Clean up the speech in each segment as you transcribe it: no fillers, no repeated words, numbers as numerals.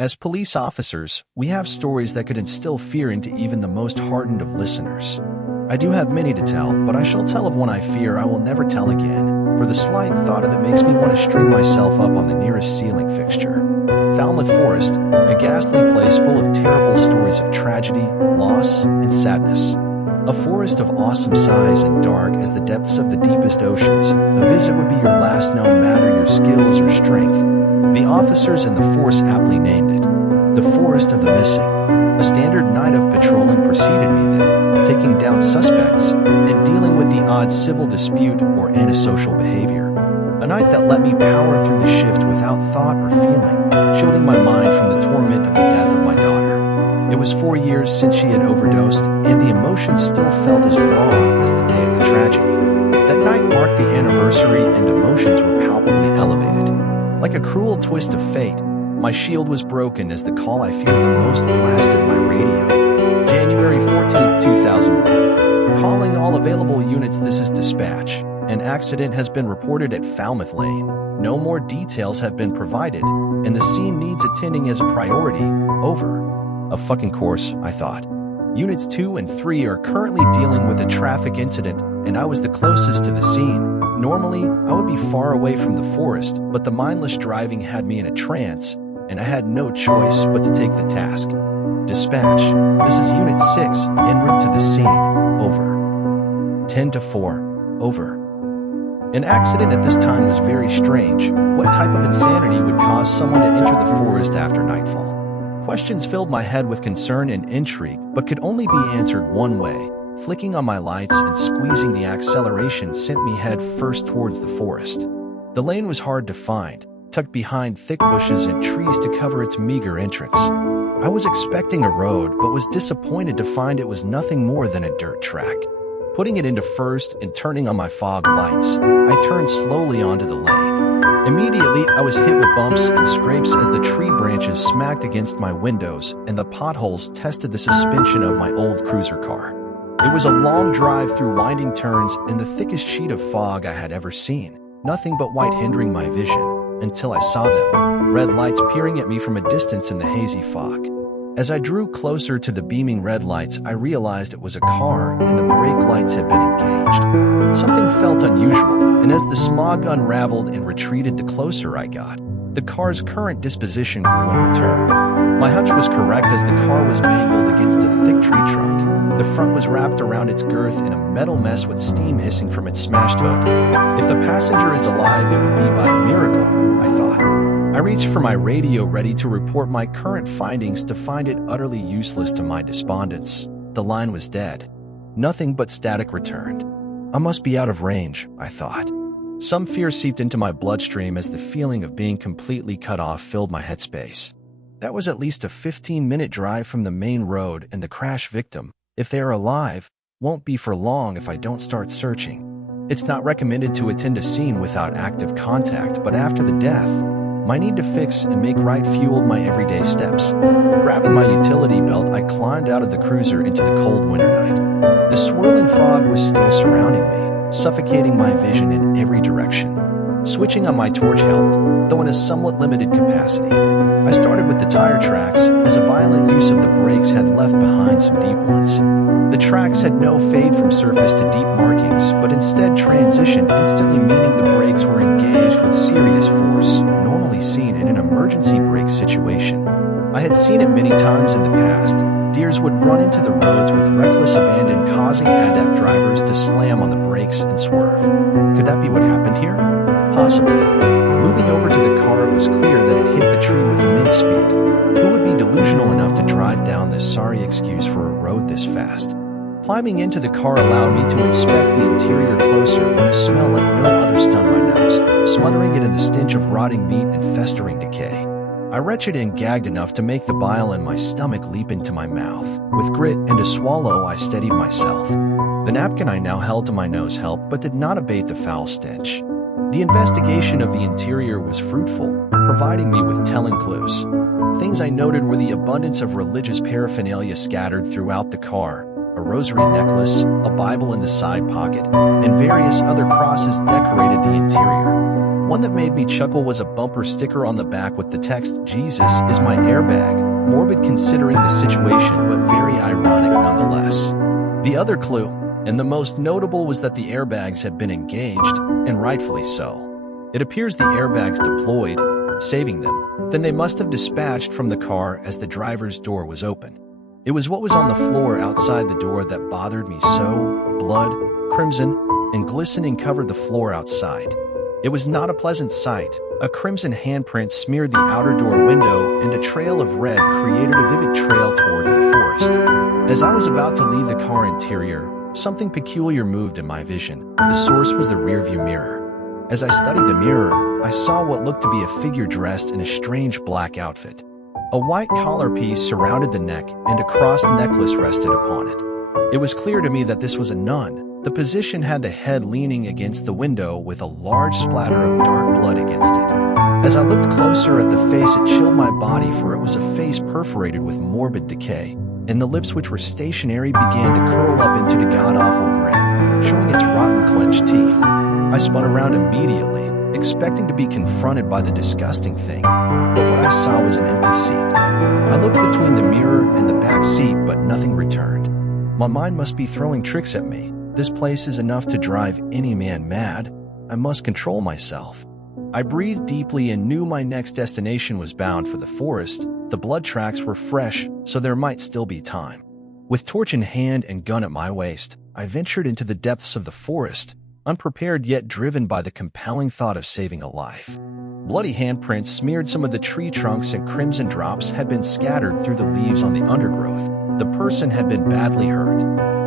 As police officers, we have stories that could instill fear into even the most hardened of listeners. I do have many to tell, but I shall tell of one I fear I will never tell again, for the slight thought of it makes me want to string myself up on the nearest ceiling fixture. Falmouth Forest, a ghastly place full of terrible stories of tragedy, loss, and sadness. A forest of awesome size and dark as the depths of the deepest oceans. A visit would be your last no matter your skills or strength. The officers in the force aptly named it the Forest of the Missing. A standard night of patrolling preceded me then, taking down suspects and dealing with the odd civil dispute or antisocial behavior. A night that let me power through the shift without thought or feeling, shielding my mind from the torment of the death of my daughter. It was 4 years since she had overdosed, and the emotions still felt as raw as the day of the tragedy. That night marked the anniversary, and emotions were palpably elevated. Like a cruel twist of fate, my shield was broken as the call I feared the most blasted my radio. January 14, 2001. Calling all available units, this is dispatch. An accident has been reported at Falmouth Lane. No more details have been provided, and the scene needs attending as a priority. Over. Of fucking course, I thought. Units 2 and 3 are currently dealing with a traffic incident, and I was the closest to the scene. Normally, I would be far away from the forest, but the mindless driving had me in a trance, and I had no choice but to take the task. Dispatch, this is Unit 6, en route to the scene. Over. 10-4. Over. An accident at this time was very strange. What type of insanity would cause someone to enter the forest after nightfall? Questions filled my head with concern and intrigue, but could only be answered one way. Flicking on my lights and squeezing the acceleration sent me head first towards the forest. The lane was hard to find, tucked behind thick bushes and trees to cover its meager entrance. I was expecting a road, but was disappointed to find it was nothing more than a dirt track. Putting it into first and turning on my fog lights, I turned slowly onto the lane. Immediately, I was hit with bumps and scrapes as the tree branches smacked against my windows and the potholes tested the suspension of my old cruiser car. It was a long drive through winding turns and the thickest sheet of fog I had ever seen. Nothing but white hindering my vision, until I saw them, red lights peering at me from a distance in the hazy fog. As I drew closer to the beaming red lights, I realized it was a car and the brake lights had been engaged. Something felt unusual, and as the smog unraveled and retreated the closer I got, the car's current disposition grew in return. My hunch was correct as the car was mangled against a thick tree trunk. The front was wrapped around its girth in a metal mess with steam hissing from its smashed hood. If the passenger is alive, it would be by a miracle, I thought. I reached for my radio ready to report my current findings to find it utterly useless to my despondence. The line was dead. Nothing but static returned. I must be out of range, I thought. Some fear seeped into my bloodstream as the feeling of being completely cut off filled my headspace. That was at least a 15-minute drive from the main road, and the crash victim, if they are alive, won't be for long if I don't start searching. It's not recommended to attend a scene without active contact, but after the death, my need to fix and make right fueled my everyday steps. Grabbing my utility belt, I climbed out of the cruiser into the cold winter night. The swirling fog was still surrounding me, suffocating my vision in every direction. Switching on my torch helped, though in a somewhat limited capacity. I started with the tire tracks, as a violent use of the brakes had left behind some deep ones. The tracks had no fade from surface to deep markings, but instead transitioned instantly, meaning the brakes were engaged with serious force, normally seen in an emergency brake situation. I had seen it many times in the past. Deers would run into the roads with reckless abandon, causing adept drivers to slam on the brakes and swerve. Could that be what happened here? Possibly. Moving over to the car, it was clear that it hit the tree with immense speed. Who would be delusional enough to drive down this sorry excuse for a road this fast? Climbing into the car allowed me to inspect the interior closer when a smell like no other stung my nose, smothering it in the stench of rotting meat and festering decay. I retched and gagged enough to make the bile in my stomach leap into my mouth. With grit and a swallow, I steadied myself. The napkin I now held to my nose helped, but did not abate the foul stench. The investigation of the interior was fruitful, providing me with telling clues. Things I noted were the abundance of religious paraphernalia scattered throughout the car, a rosary necklace, a Bible in the side pocket, and various other crosses decorated the interior. One that made me chuckle was a bumper sticker on the back with the text, "Jesus is my airbag," morbid considering the situation, but very ironic nonetheless. The other clue, and the most notable, was that the airbags had been engaged, and rightfully so. It appears the airbags deployed, saving them. Then they must have dispatched from the car as the driver's door was open. It was what was on the floor outside the door that bothered me so. Blood, crimson, and glistening covered the floor outside. It was not a pleasant sight. A crimson handprint smeared the outer door window, and a trail of red created a vivid trail towards the forest. As I was about to leave the car interior, something peculiar moved in my vision. The source was the rearview mirror. As I studied the mirror, I saw what looked to be a figure dressed in a strange black outfit. A white collar piece surrounded the neck, and a crossed necklace rested upon it. It was clear to me that this was a nun. The position had the head leaning against the window with a large splatter of dark blood against it. As I looked closer at the face, it chilled my body, for it was a face perforated with morbid decay, and the lips, which were stationary, began to curl up into the god-awful grin, showing its rotten clenched teeth. I spun around immediately, expecting to be confronted by the disgusting thing, but what I saw was an empty seat. I looked between the mirror and the back seat, but nothing returned. My mind must be throwing tricks at me. This place is enough to drive any man mad. I must control myself. I breathed deeply and knew my next destination was bound for the forest. The blood tracks were fresh, so there might still be time. With torch in hand and gun at my waist, I ventured into the depths of the forest, unprepared yet driven by the compelling thought of saving a life. Bloody handprints smeared some of the tree trunks, and crimson drops had been scattered through the leaves on the undergrowth. The person had been badly hurt.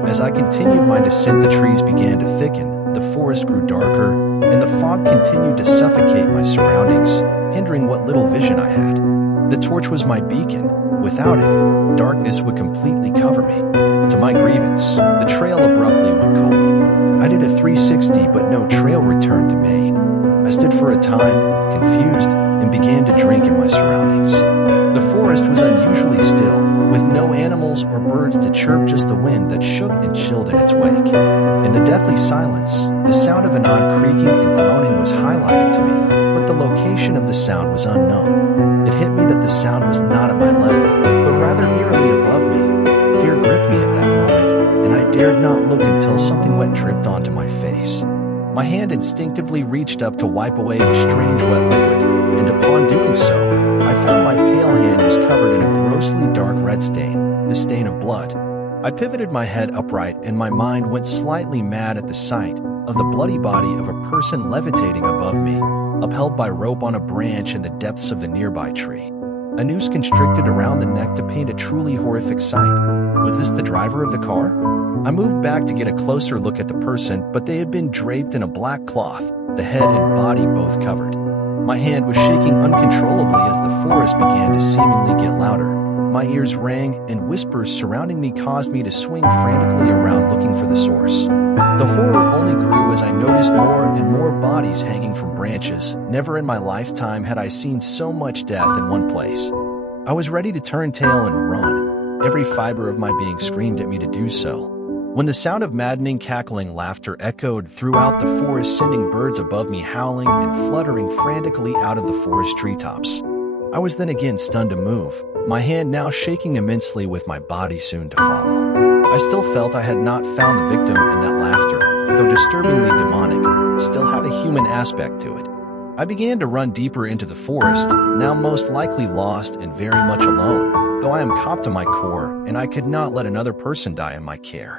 As I continued my descent, the trees began to thicken, the forest grew darker, and the fog continued to suffocate my surroundings, hindering what little vision I had. The torch was my beacon. Without it, darkness would completely cover me. To my grievance, the trail abruptly went cold. I did a 360, but no trail returned to Maine. I stood for a time, confused, and began to drink in my surroundings. The forest was unusually still, with no animals or birds to chirp, just the wind that shook and chilled in its wake. In the deathly silence, the sound of an odd creaking and groaning was highlighted to me, but the location of the sound was unknown. It hit me that the sound was not at my level, but rather eerily above me. Fear gripped me at that moment, and I dared not look until something wet dripped onto my face. My hand instinctively reached up to wipe away the strange wet liquid, and upon doing so, I found my pale hand was covered in a grossly dark red stain, the stain of blood. I pivoted my head upright, and my mind went slightly mad at the sight of the bloody body of a person levitating above me, upheld by rope on a branch in the depths of the nearby tree. A noose constricted around the neck to paint a truly horrific sight. Was this the driver of the car? I moved back to get a closer look at the person, but they had been draped in a black cloth, the head and body both covered. My hand was shaking uncontrollably as the forest began to seemingly get louder. My ears rang, and whispers surrounding me caused me to swing frantically around looking for the source. The horror only grew as I noticed more and more bodies hanging from branches. Never in my lifetime had I seen so much death in one place. I was ready to turn tail and run. Every fiber of my being screamed at me to do so, when the sound of maddening, cackling laughter echoed throughout the forest, sending birds above me howling and fluttering frantically out of the forest treetops. I was then again stunned to move, my hand now shaking immensely with my body soon to follow. I still felt I had not found the victim, and that laughter, though disturbingly demonic, still had a human aspect to it. I began to run deeper into the forest, now most likely lost and very much alone, though I am cop to my core, and I could not let another person die in my care.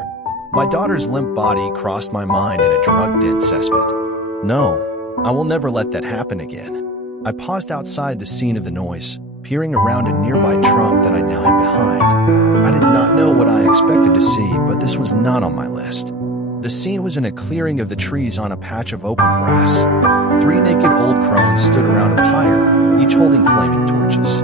My daughter's limp body crossed my mind in a drug-dense cesspit. No, I will never let that happen again. I paused outside the scene of the noise, peering around a nearby trunk that I now hid behind. I did not know what I expected to see, but this was not on my list. The scene was in a clearing of the trees on a patch of open grass. 3 naked old crones stood around a pyre, each holding flaming torches,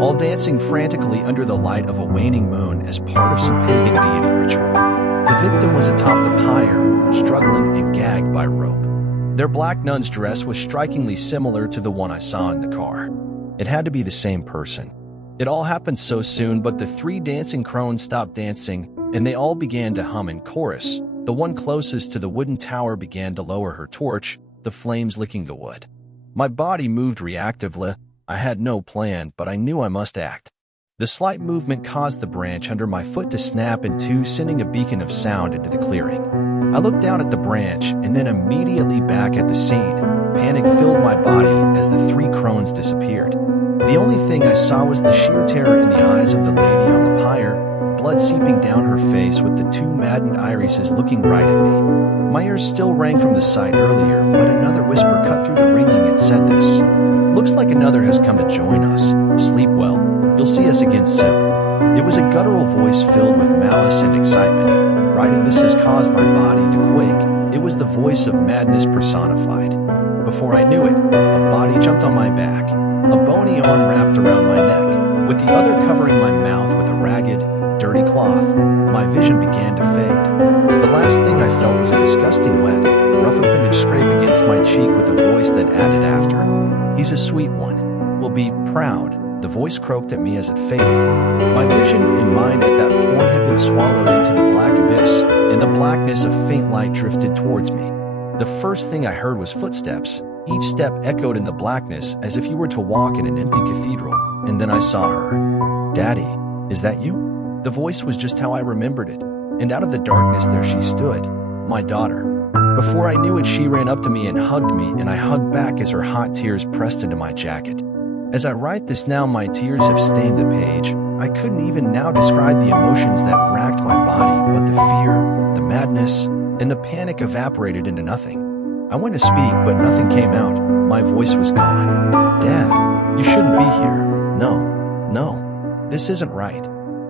all dancing frantically under the light of a waning moon as part of some pagan deity ritual. The victim was atop the pyre, struggling and gagged by rope. Their black nun's dress was strikingly similar to the one I saw in the car. It had to be the same person. It all happened so soon, but the 3 dancing crones stopped dancing, and they all began to hum in chorus. The one closest to the wooden tower began to lower her torch, the flames licking the wood. My body moved reactively. I had no plan, but I knew I must act. The slight movement caused the branch under my foot to snap in two, sending a beacon of sound into the clearing. I looked down at the branch and then immediately back at the scene. Panic filled my body as the three crones disappeared. The only thing I saw was the sheer terror in the eyes of the lady on the pyre, blood seeping down her face with the two maddened irises looking right at me. My ears still rang from the sight earlier, but another whisper cut through the ringing and said this. Looks like another has come to join us. Sleep well. You'll see us again soon. It was a guttural voice filled with malice and excitement. Writing this has caused my body to quake. It was the voice of madness personified. Before I knew it, a body jumped on my back, a bony arm wrapped around my neck, with the other covering my mouth with a ragged, dirty cloth. My vision began to fade. The last thing I felt was a disgusting wet, rough appendage scrape against my cheek with a voice that added after. He's a sweet one. Will be proud. The voice croaked at me as it faded. My vision and mind at that point had been swallowed into the black abyss. In the blackness, a faint light drifted towards me. The first thing I heard was footsteps. Each step echoed in the blackness as if you were to walk in an empty cathedral. And then I saw her. Daddy, is that you? The voice was just how I remembered it. And out of the darkness there she stood, my daughter. Before I knew it, she ran up to me and hugged me, and I hugged back as her hot tears pressed into my jacket. As I write this now, my tears have stained the page. I couldn't even now describe the emotions that racked my body, but the fear, the madness, and the panic evaporated into nothing. I went to speak, but nothing came out. My voice was gone. Dad, you shouldn't be here. No, this isn't right.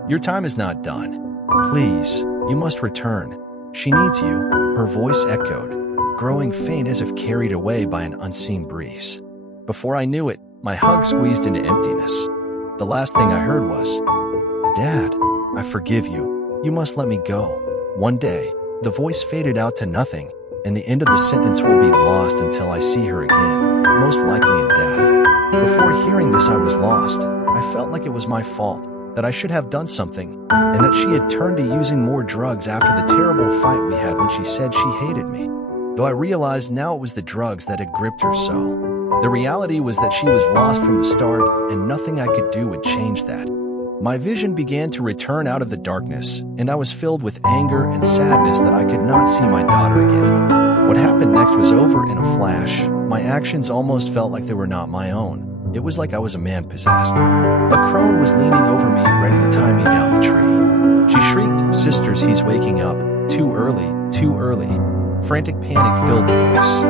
Your time is not done. Please, you must return. She needs you, her voice echoed, growing faint as if carried away by an unseen breeze. Before I knew it, my hug squeezed into emptiness. The last thing I heard was, Dad, I forgive you. You must let me go. One day, the voice faded out to nothing, and the end of the sentence will be lost until I see her again, most likely in death. Before hearing this, I was lost. I felt like it was my fault, that I should have done something, and that she had turned to using more drugs after the terrible fight we had when she said she hated me. Though I realized now it was the drugs that had gripped her so. The reality was that she was lost from the start, and nothing I could do would change that. My vision began to return out of the darkness, and I was filled with anger and sadness that I could not see my daughter again. What happened next was over in a flash. My actions almost felt like they were not my own. It was like I was a man possessed. A crone was leaning over me, ready to tie me down the tree. She shrieked, Sisters, he's waking up. Too early, too early. Frantic panic filled the voice.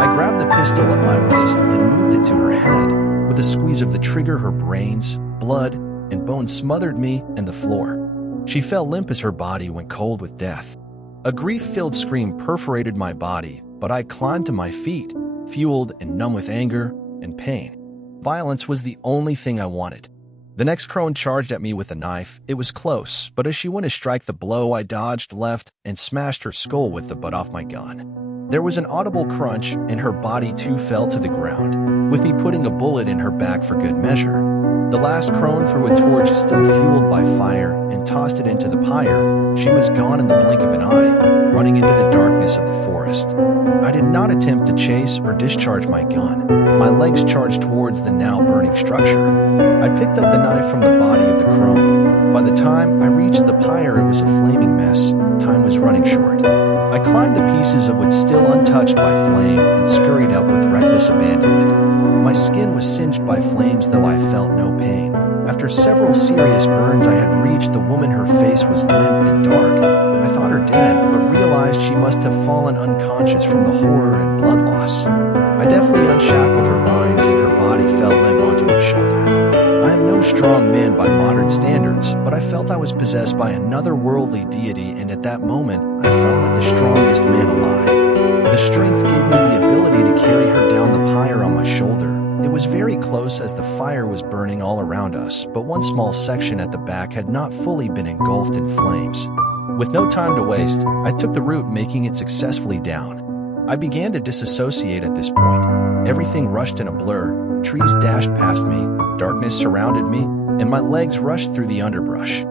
I grabbed the pistol at my waist and moved it to her head. With a squeeze of the trigger, her brains, blood, and bone smothered me and the floor. She fell limp as her body went cold with death. A grief-filled scream perforated my body, but I climbed to my feet, fueled and numb with anger and pain. Violence was the only thing I wanted. The next crone charged at me with a knife. It was close, but as she went to strike the blow, I dodged left and smashed her skull with the butt off my gun. There was an audible crunch, and her body too fell to the ground, with me putting a bullet in her back for good measure. The last crone threw a torch still fueled by fire and tossed it into the pyre. She was gone in the blink of an eye, running into the darkness of the forest. I did not attempt to chase or discharge my gun. My legs charged towards the now burning structure. I picked up the knife from the body of the crone. By the time I reached the pyre, it was a flaming mess. Time was running short. I climbed the pieces of wood still untouched by flame and scurried up with reckless abandonment. My skin was singed by flames, though I felt no pain. After several serious burns I had reached the woman, her face was limp and dark. I thought her dead, but realized she must have fallen unconscious from the horror and blood loss. I deftly unshackled her binds, and her body fell limp onto my shoulder. I am no strong man by modern standards, but I felt I was possessed by another worldly deity, and at that moment, I felt like the strongest man alive. The strength gave me the ability to carry her down the pyre on my shoulder. It was very close as the fire was burning all around us, but one small section at the back had not fully been engulfed in flames. With no time to waste, I took the route, making it successfully down. I began to disassociate at this point. Everything rushed in a blur. Trees dashed past me, darkness surrounded me, and my legs rushed through the underbrush.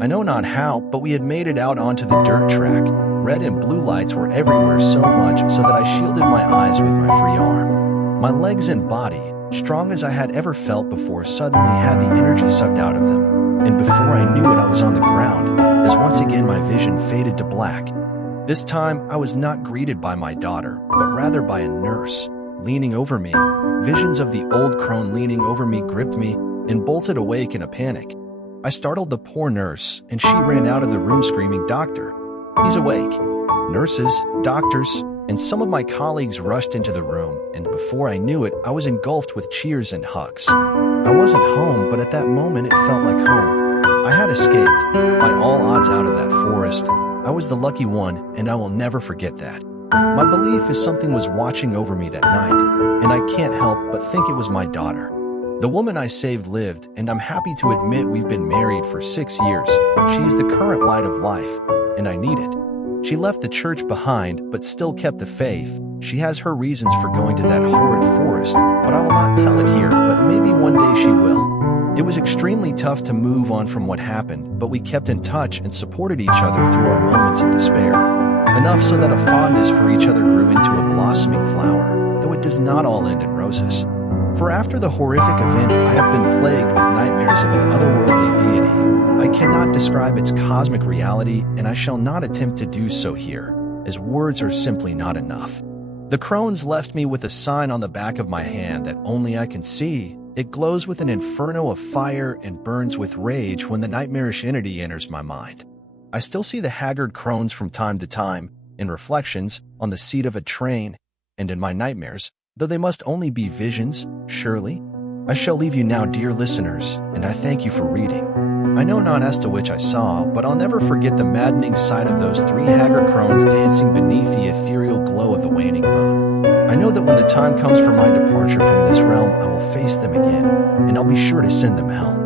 I know not how, but we had made it out onto the dirt track. Red and blue lights were everywhere so much so that I shielded my eyes with my free arm. My legs and body, strong as I had ever felt before, suddenly had the energy sucked out of them, and before I knew it I was on the ground, as once again my vision faded to black. This time I was not greeted by my daughter, but rather by a nurse, leaning over me. Visions of the old crone leaning over me gripped me and bolted awake in a panic. I startled the poor nurse, and she ran out of the room screaming, "Doctor, he's awake!" Nurses, doctors, and some of my colleagues rushed into the room, and before I knew it, I was engulfed with cheers and hugs. I wasn't home, but at that moment it felt like home. I had escaped, by all odds, out of that forest. I was the lucky one, and I will never forget that. My belief is something was watching over me that night, and I can't help but think it was my daughter. The woman I saved lived, and I'm happy to admit we've been married for 6 years. She is the current light of life, and I need it. She left the church behind, but still kept the faith. She has her reasons for going to that horrid forest, but I will not tell it here, but maybe one day she will. It was extremely tough to move on from what happened, but we kept in touch and supported each other through our moments of despair. Enough so that a fondness for each other grew into a blossoming flower, though it does not all end in roses. For after the horrific event, I have been plagued with nightmares of an otherworldly deity. I cannot describe its cosmic reality, and I shall not attempt to do so here, as words are simply not enough. The crones left me with a sign on the back of my hand that only I can see. It glows with an inferno of fire and burns with rage when the nightmarish entity enters my mind. I still see the haggard crones from time to time, in reflections, on the seat of a train, and in my nightmares, though they must only be visions, surely. I shall leave you now, dear listeners, and I thank you for reading. I know not as to which I saw, but I'll never forget the maddening sight of those 3 haggard crones dancing beneath the ethereal glow of the waning moon. I know that when the time comes for my departure from this realm, I will face them again, and I'll be sure to send them help.